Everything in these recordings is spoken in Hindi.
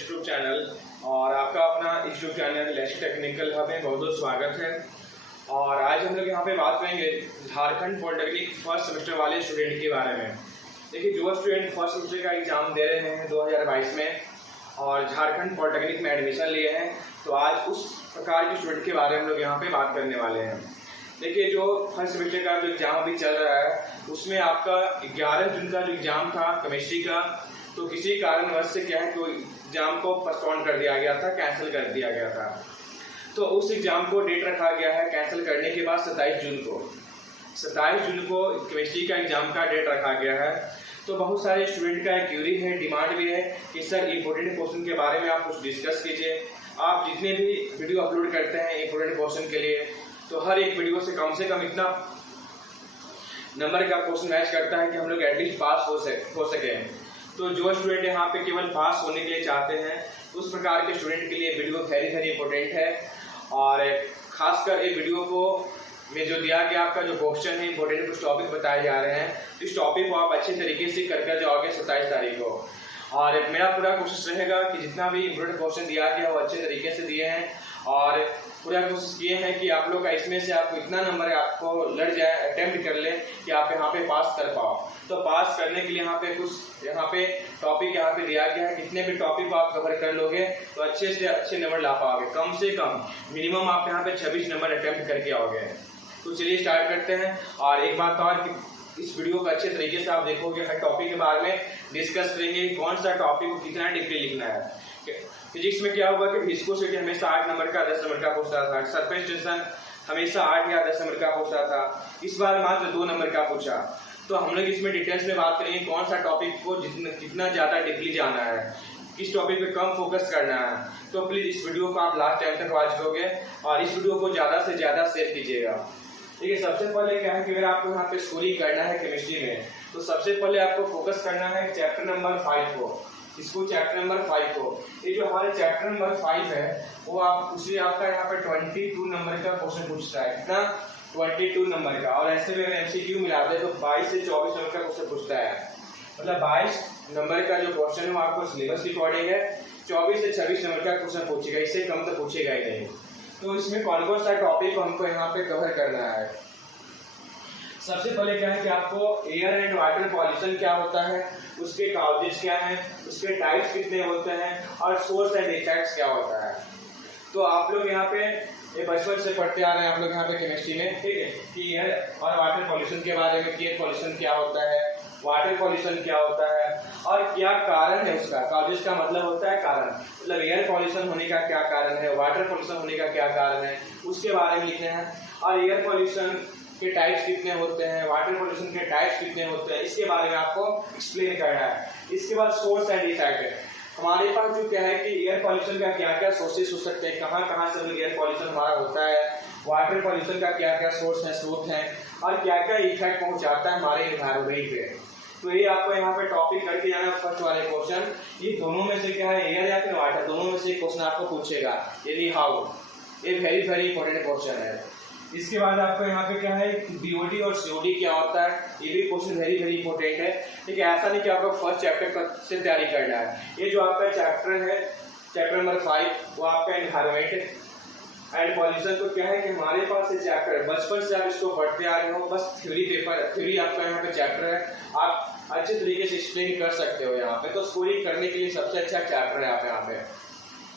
यूट्यूब चैनल और आपका अपना YouTube channel let's technical hub में बहुत बहुत स्वागत है। और आज हम लोग यहाँ पे बात करेंगे झारखंड पॉलिटेक्निक फर्स्ट सेमेस्टर वाले स्टूडेंट के बारे में। देखिए, जो स्टूडेंट फर्स्ट सेमेस्टर का एग्जाम दे रहे हैं 2022 में और झारखंड पॉलिटेक्निक में एडमिशन लिए हैं, तो आज उस प्रकार के स्टूडेंट के बारे में हम लोग यहाँ पे बात करने वाले हैं। देखिए, जो फर्स्ट सेमेस्टर का जो एग्जाम अभी चल रहा है उसमें आपका 11 जून का जो एग्जाम था केमिस्ट्री का, तो किसी कारणवश से क्या है कि एग्जाम को पोस्टपोन कर दिया गया था, कैंसिल कर दिया गया था। तो उस एग्जाम को डेट रखा गया है कैंसिल करने के बाद 27 जून को केमिस्ट्री का एग्जाम का डेट रखा गया है। तो बहुत सारे स्टूडेंट का क्यूरी है, डिमांड भी है कि सर इम्पोर्टेंट क्वेश्चन के बारे में आप कुछ डिस्कस कीजिए। आप जितने भी वीडियो अपलोड करते हैं इम्पोर्टेंट क्वेश्चन के लिए, तो हर एक वीडियो से कम इतना नंबर का क्वेश्चन मैच करता है कि हम लोग एटलीस्ट पास हो सके। तो जो स्टूडेंट यहाँ पे केवल पास होने के लिए चाहते हैं, उस प्रकार के स्टूडेंट के लिए वीडियो वेरी इंपॉर्टेंट है। और खासकर इस वीडियो को में जो दिया गया आपका जो क्वेश्चन है, इंपॉर्टेंट कुछ टॉपिक बताए जा रहे हैं, तो इस टॉपिक को आप अच्छे तरीके से कर जाओगे 27 तारीख को। और मेरा पूरा कोशिश रहेगा कि जितना भी इंपॉर्टेंट क्वेश्चन दिया गया वो अच्छे तरीके से दिए हैं और पूरा कोशिश किए हैं कि आप लोग का इसमें से आपको इतना नंबर आपको लड़ जाए, अटेम्प्ट कर ले कि आप यहाँ पे पास कर पाओ। तो पास करने के लिए यहाँ पे कुछ टॉपिक यहाँ पे दिया गया है, कितने भी टॉपिक को आप कवर कर लोगे तो अच्छे से अच्छे नंबर ला पाओगे। कम से कम मिनिमम आप यहाँ पे 26 नंबर अटेम्प्ट करके आओगे। तो चलिए स्टार्ट करते हैं। और एक बात और कि इस वीडियो को अच्छे तरीके से आप देखोगे, हर टॉपिक के बारे में डिस्कस करेंगे, कौन सा टॉपिक को कितना डीपली लिखना है। फिजिक्स में क्या होगा कि विस्कोसिटी हमेशा 8 नंबर का 10 नंबर का पूछता था, सरफेस टेंशन हमेशा 8 या 10 नंबर का पूछता था, इस बार मात्र 2 नंबर का पूछा। तो हम लोग इसमें डिटेल्स में बात करेंगे कौन सा टॉपिक को कितना ज़्यादा डीपली जाना है, किस टॉपिक पे कम फोकस करना है। तो प्लीज़ इस वीडियो को आप लास्ट टाइम तक वॉच करोगे और इस वीडियो को ज़्यादा से ज़्यादा शेयर कीजिएगा। देखिए, सबसे पहले क्या है कि अगर आपको यहाँ पे स्कोरिंग करना है केमिस्ट्री में, तो सबसे पहले आपको फोकस करना है चैप्टर नंबर 5 को। इसको चैप्टर नंबर 5 को, ये जो हमारे चैप्टर नंबर 5 है वो आप उससे आपका यहाँ पे 22 नंबर का क्वेश्चन पूछता है। कितना? 22 नंबर का। और ऐसे में अगर एमसीक्यू मिला दे तो 22 से 24 नंबर का क्वेश्चन पूछता है। मतलब 22 नंबर का जो क्वेश्चन है वो आपको सिलेबस की अकॉर्डिंग है, 24 से 26 नंबर का क्वेश्चन पूछेगा, इससे कम तो पूछेगा ही नहीं। तो इसमें कौन सा टॉपिक को हमको यहाँ पे कवर करना है। सबसे पहले क्या है कि आपको एयर एंड वाटर पॉल्यूशन क्या होता है, उसके काउजेस क्या हैं, उसके टाइप्स कितने होते हैं और सोर्स एंड इफेक्ट्स क्या होता है। तो आप लोग यहाँ पे ये बचपन से पढ़ते आ रहे हैं आप लोग यहाँ पे केमिस्ट्री में, ठीक है, कि एयर और वाटर पॉल्यूशन के बारे में कि एयर पॉल्यूशन क्या होता है, वाटर पॉल्यूशन क्या होता है और क्या कारण है उसका। काउजेस का मतलब होता है कारण, मतलब एयर पॉल्यूशन होने का क्या कारण है, वाटर पॉल्यूशन होने का क्या कारण है, उसके बारे में लिखना है। और एयर पॉल्यूशन के टाइप्स कितने होते हैं, वाटर पॉल्यूशन के टाइप्स कितने होते हैं, इसके बारे में आपको एक्सप्लेन करना है। इसके बाद सोर्स एंड इफेक्ट है। हमारे पास जो क्या है कि एयर पॉल्यूशन का क्या क्या सोर्सेस हो सकते हैं, कहाँ से एयर पॉल्यूशन हमारा होता है, वाटर पॉल्यूशन का क्या क्या स्रोत हैं और क्या क्या इफेक्ट पहुंचाता है हमारे एनवायरमेंट पे। तो ये आपको यहाँ पे टॉपिक करके जाना फर्स्ट वाले क्वेश्चन। ये दोनों में से क्या है, एयर या फिर वाटर, दोनों में से क्वेश्चन आपको पूछेगा। यदि हाउ, ये वेरी इंपॉर्टेंट क्वेश्चन है। इसके बाद आपको यहाँ पे क्या है, बीओडी और सीओडी क्या होता है, ये भी क्वेश्चन वेरी इंपॉर्टेंट है। ठीक है, ऐसा नहीं कि आपको फर्स्ट चैप्टर से तैयारी करना है। ये जो आपका चैप्टर है, चैप्टर नंबर 5, वो आपका एनवायरमेंट एंड पॉल्यूशन। तो क्या है कि हमारे पास ये चैप्टर बचपन से आप इसको पढ़ते आ रहे हो, बस थ्योरी आपका यहाँ पे चैप्टर है, आप अच्छे तरीके से एक्सप्लेन कर सकते हो यहाँ पे। तो स्कोरिंग करने के लिए सबसे अच्छा चैप्टर है आप यहाँ पे।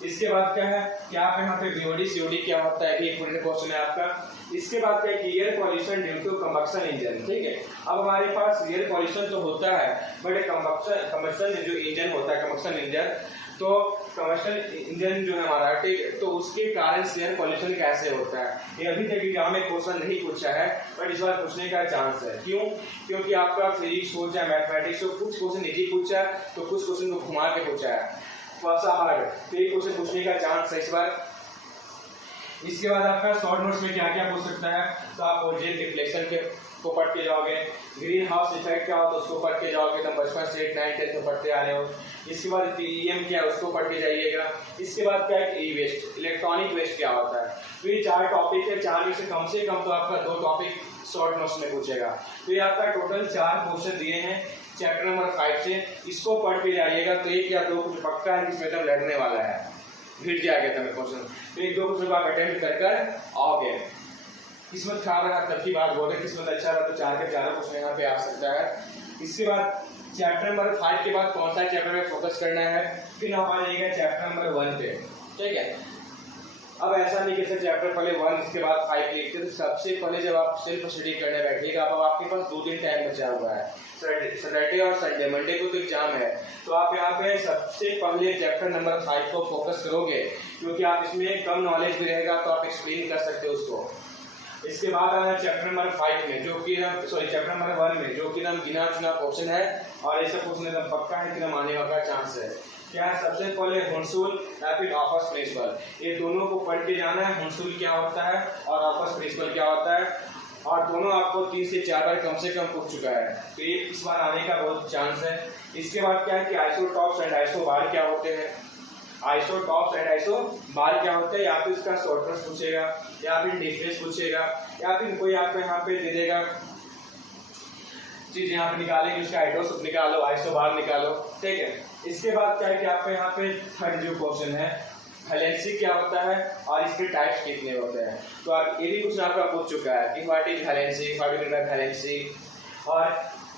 इसके बाद क्या है कि आप यहाँ पे बीओडी सीओडी क्या होता है, इंपॉर्टेंट क्वेश्चन है आपका। इसके बाद क्या है कि air pollution due to combustion engine. ठीक है, अब हमारे पास एयर पॉल्यूशन तो होता है, बट कंबक्शन जो इंजन होता है, कंबक्शन इंजन, तो कंबक्शन इंजन जो है हमारा, ठीक, तो उसके कारण से एयर पॉल्यूशन कैसे होता है, ये अभी तक एग्जाम में क्वेश्चन नहीं पूछा है, बट इस बार पूछने का चांस है। क्यों? क्योंकि आपका फिजिक्स हो चाहे मैथमेटिक्स हो, कुछ क्वेश्चन इजी पूछा तो कुछ क्वेश्चन को घुमा के पूछा है, थोड़ा सा हार्ड, तो ये क्वेश्चन पूछने का चांस है इस बार। इसके बाद आपका शॉर्ट नोट्स में क्या क्या पूछ सकता है, तो आप ओजोन डिफ्लेक्शन को पढ़ के जाओगे, ग्रीन हाउस इफेक्ट क्या होता है उसको पढ़ के जाओगे, तो बचपन से 8, 9, 10 में पढ़ते आ रहे हो। इसके बाद पीईएम क्या है उसको पढ़ के जाइएगा। इसके बाद क्या है, ई वेस्ट, इलेक्ट्रॉनिक वेस्ट क्या होता है। तो ये 4 टॉपिक है, 4 में से कम तो आपका 2 टॉपिक शॉर्ट नोट्स में पूछेगा। तो ये आपका टोटल 4 क्वेश्चन दिए हैं, चैप्टर नंबर 5 से, इसको पढ़ के जाइएगा तो एक या दो कुछ पक्का है जिसमें एकदम लड़ने वाला है, भिड़ जाएगा तुम्हें क्वेश्चन, तो एक दो क्वेश्चन आप अटेम्प्ट कर आओगे। किस्मत खराब रहा तब की बात बोल रहे, किस्मत अच्छा रहा तो 4 के 4 क्वेश्चन यहाँ पे आ सकता है। इसके बाद चैप्टर नंबर 5 के बाद कौन सा चैप्टर में फोकस करना है, फिर आप आ जाइएगा चैप्टर नंबर 1 पे, ठीक है। अब ऐसा नहीं कि सर चैप्टर पहले 1 इसके बाद 5 लिखते, तो सबसे पहले जब आप सेल्फ स्टडी करने बैठिएगा, अब आपके पास 2 दिन टाइम बचा हुआ है, सैटरडे और संडे, मंडे को तो एग्जाम है, तो आप यहाँ पे सबसे पहले चैप्टर नंबर 5 को फोकस करोगे, क्योंकि आप इसमें कम नॉलेज भी रहेगा तो आप एक्सप्लेन कर सकते हो उसको। इसके बाद आना है चैप्टर नंबर 5 में, जो कि चैप्टर नंबर 1 में, जो कि एकदम गिना चुना क्वेश्चन है और ऐसा क्वेश्चन एकदम पक्का है कि आने वाला चांस है। क्या है, सबसे पहले हुनसुल या फिर ऑफर्स प्रिंसिपल, ये दोनों को पढ़ के जाना है। हुनसुल क्या होता है और ऑफर्स प्रिंसिपल क्या होता है, और दोनों आपको 3 से 4 बार कम से कम पूछ चुका है, तो ये इस बार आने का बहुत चांस है। इसके बाद क्या है कि आइसोटॉप्स एंड आइसोबार क्या होते हैं, आइसोटॉप्स एंड आइसोबार क्या होते हैं, या फिर इसका शॉर्टकट पूछेगा या फिर डिफरेंस पूछेगा, या फिर कोई आपको यहाँ पे दे देगा चीज यहाँ पे निकालेंगे, उसका आइसोटॉप निकालो, आइसोबार निकालो, ठीक है। इसके बाद क्या है कि आपको यहाँ पे थर्ड जो क्वेश्चन है, वैलेंसी क्या होता है और इसके टाइप्स कितने होते हैं, तो आप ये भी कुछ आपका पूछ चुका है कि what is valency, what is valency और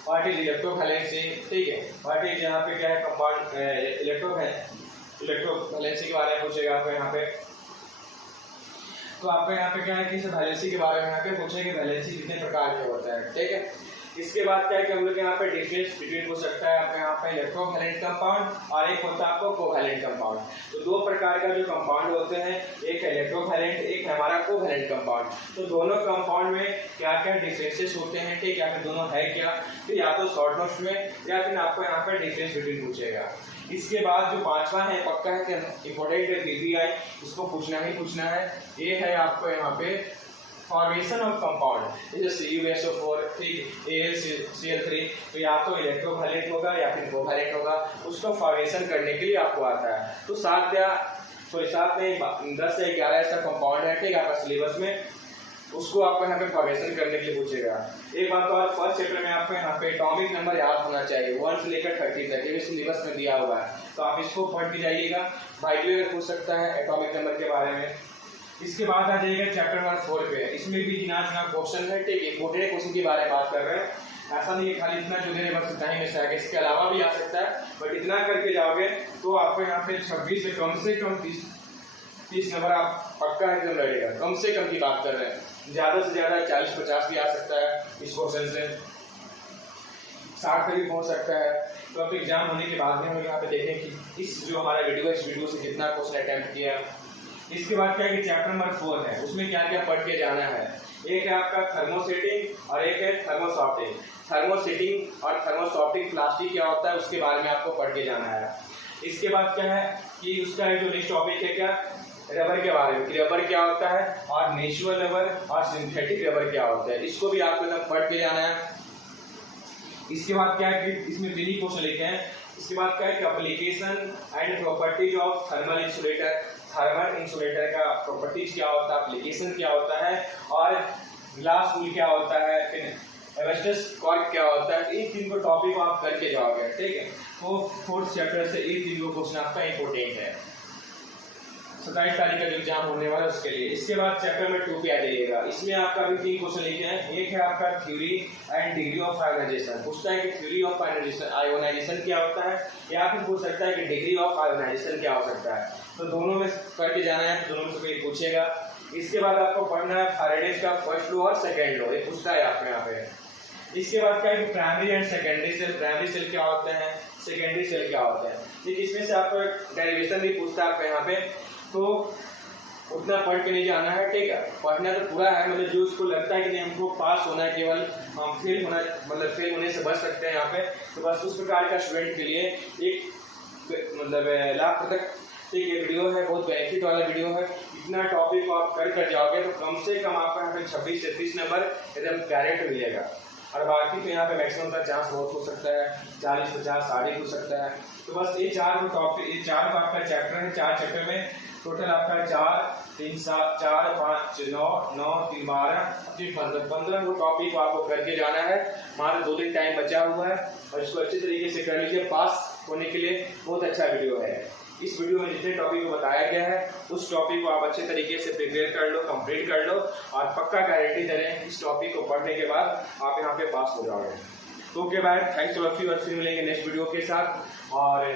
व्हाट इज इलेक्ट्रोवैलेंसी, ठीक है। व्हाट इज यहाँ पे क्या है कंपाउंड इलेक्ट्रोवैलेंसी के बारे में पूछेगा आपको यहाँ पे, तो आपको यहाँ पे क्या है कि वैलेंसी के बारे में यहाँ पे पूछेंगे, वैलेंसी कितने प्रकार के होता है, ठीक है। इसके बाद क्या है कि हम लोग यहाँ पे डिफरेंस बिटवीन पूछ सकता है आपको यहाँ पे इलेक्ट्रोवैलेंट कंपाउंड और एक होता है आपको कोवैलेंट कंपाउंड। तो 2 प्रकार का जो कंपाउंड होते हैं, एक है इलेक्ट्रोवैलेंट, एक है हमारा कोवैलेंट कंपाउंड। तो दोनों कंपाउंड में क्या क्या डिफरेंसेस होते हैं, ठीक है, फिर दोनों है क्या, फिर या तो शॉर्ट नोट्स में या फिर आपको यहाँ पे डिफरेंस बिटवीन पूछेगा। इसके बाद जो 5वां है, पक्का है कि इंपॉर्टेंट है, पीपीआई, इसको पूछना ही पूछना है। ये है आपको यहाँ पे फॉर्मेशन ऑफ कंपाउंड, जैसे CuSO4, ठीक, AlCl3, तो या तो इलेक्ट्रोवैलेंट होगा या फिर कोवैलेंट होगा, उसको फॉर्मेशन करने के लिए आपको आता है। तो 7 में 10 से 11 ऐसा कंपाउंड है, ठीक है, आपका सिलेबस में, उसको आपको यहाँ पे फॉर्मेशन करने के लिए पूछेगा। एक बात तो और फर्स्ट चैप्टर में आपको यहाँ पे एटॉमिक नंबर याद होना चाहिए, 1 से लेकर 30 तक, ये सिलेबस में दिया हुआ है, तो आप इसको पढ़ के जाइएगा। भाई पूछ सकता है एटॉमिक नंबर के बारे में। इसके बाद आ जाइएगा चैप्टर नंबर 4 पे, इसमें भी गिना चुना क्वेश्चन है, ठीक है, इंपोर्टेंट क्वेश्चन के बारे में बात कर रहे हैं। ऐसा नहीं है खाली इतना जो देने बस इतना ही में से आगे, इसके अलावा भी आ सकता है, बट इतना करके जाओगे तो आपको यहाँ पे 26 से कम 30 नंबर आप पक्का है एकदम लड़ेगा, कम से कम की बात कर रहे हैं, ज्यादा से ज्यादा 40-50 भी आ सकता है इस क्वेश्चन से, 60 तक भी पहुंच सकता है। तो अब एग्जाम होने के बाद में हम यहाँ पे देखें कि इस जो हमारा वीडियो है, इस वीडियो से कितना क्वेश्चन अटेम्प्ट किया। इसके बाद क्या है कि चैप्टर नंबर 4 है, उसमें क्या क्या पढ़ के जाना है। एक है आपका थर्मोसेटिंग और एक है थर्मोसॉफ्टिंग। थर्मोसेटिंग और थर्मोसॉफ्टिंग प्लास्टिक क्या होता है उसके बारे में आपको पढ़ के जाना है। इसके बाद क्या है कि उसका जो नेक्स्ट टॉपिक है क्या, रबर के बारे में, कि रबर क्या होता है और नेचुरल रबर और सिंथेटिक रबर क्या होता है, इसको भी आपको एकदम पढ़ के जाना है। इसके बाद क्या है कि इसमें 3 क्वेश्चन लिखे हैं। इसके बाद क्या है कि application and properties of thermal insulator, thermal insulator का प्रॉपर्टीज क्या होता है, एप्लीकेशन क्या होता है, और ग्लास वूल क्या होता है, फिर एवेस्टस कॉर्क क्या होता है। इन 3 को टॉपिक आप करके जाओगे, ठीक है। तो 4th चैप्टर से इन 3 क्वेश्चन आपका इंपोर्टेंट है, 27 तारीख का जो एग्जाम होने वाला है उसके लिए। इसके बाद चैप्टर में 2 पे आ जाइएगा, इसमें आपका भी 3 क्वेश्चन लिखे हैं। एक है आपका theory and degree of ionization, पूछता है कि थ्योरी ऑफ आयोनाइजेशन क्या होता है, या फिर पूछ सकता है कि डिग्री ऑफ आयोनाइजेशन क्या हो सकता है। तो दोनों में करके जाना है, दोनों में से कोई पूछेगा। इसके बाद आपको पढ़ना है फैराडेज का फर्स्ट लॉ और सेकेंड लॉ, ये पूछता है आपको यहाँ पे। इसके बाद क्या है कि primary and secondary cell, primary cell क्या होते हैं, सेकेंडरी सेल क्या होते हैं, ठीक। इसमें से आपको डेरिवेशन भी पूछता है आपको यहाँ पे, तो उतना पढ़ के नहीं जाना है, ठीक है। पढ़ना तो पूरा है, मतलब जो उसको लगता है कि नहीं हमको पास होना है, केवल हम फेल होना, मतलब फेल होने से बच सकते हैं यहाँ पे, तो बस उस प्रकार का स्टूडेंट के लिए एक मतलब लाभप्रदक, ठीक है, वीडियो है, बहुत बेनिफिट वाला वीडियो है। इतना टॉपिक आप कर जाओगे तो कम से कम आपको यहाँ पे 26 से 30 नंबर एकदम डायरेक्ट मिलेगा। और बाकी तो यहाँ पे मैक्सिमम का चांस बहुत हो सकता है, 40, 50, 60 हो सकता है। तो बस ये 4 टॉपिक, ये 4 का आपका चैप्टर है। 4 चैप्टर में टोटल आपका 4, 3, 7, 4, 5, 9, 9, 3, 12, 15 वो टॉपिक को आपको करके जाना है। हमारा 2 दिन टाइम बचा हुआ है और इसको अच्छे तरीके से कर लीजिए। पास होने के लिए बहुत अच्छा वीडियो है। इस वीडियो में जितने टॉपिक को बताया गया है उस टॉपिक को आप अच्छे तरीके से प्रिपेयर कर लो, कंप्लीट कर लो और पक्का गारंटी दे रहे हैं इस टॉपिक को पढ़ने के बाद आप यहाँ पे पास हो जाओगे। तो okay bye, thanks to all, और फिर मिलेंगे नेक्स्ट वीडियो के साथ। और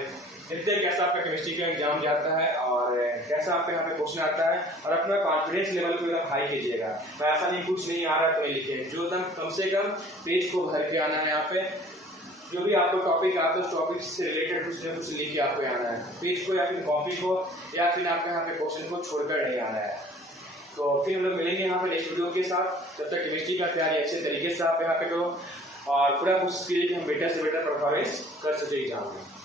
देखते हैं कैसा आपका केमिस्ट्री का एग्जाम जाता है और कैसा आपके यहाँ पे क्वेश्चन आता है, और अपना कॉन्फिडेंस लेवल को एकदम हाई कीजिएगा। तो ऐसा नहीं कुछ नहीं आ रहा तो नहीं लिखिए, जो एकदम कम से कम पेज को भर के आना है। यहाँ पे जो भी आपको टॉपिक आता है उस टॉपिक से रिलेटेड कुछ न कुछ लिख के आपको आना है, पेज को या फिर कॉपी को, या फिर आपके यहाँ पे क्वेश्चन को छोड़कर नहीं आना है। तो फिर हम लोग मिलेंगे यहाँ पे नेक्स्ट वीडियो के साथ। जब तक केमिस्ट्री का तैयारी अच्छे तरीके से आप यहाँ पे करो और पूरा कोशिश कीजिए कि हम बेटर से बेटर परफॉर्मेंस कर सके एग्जाम में।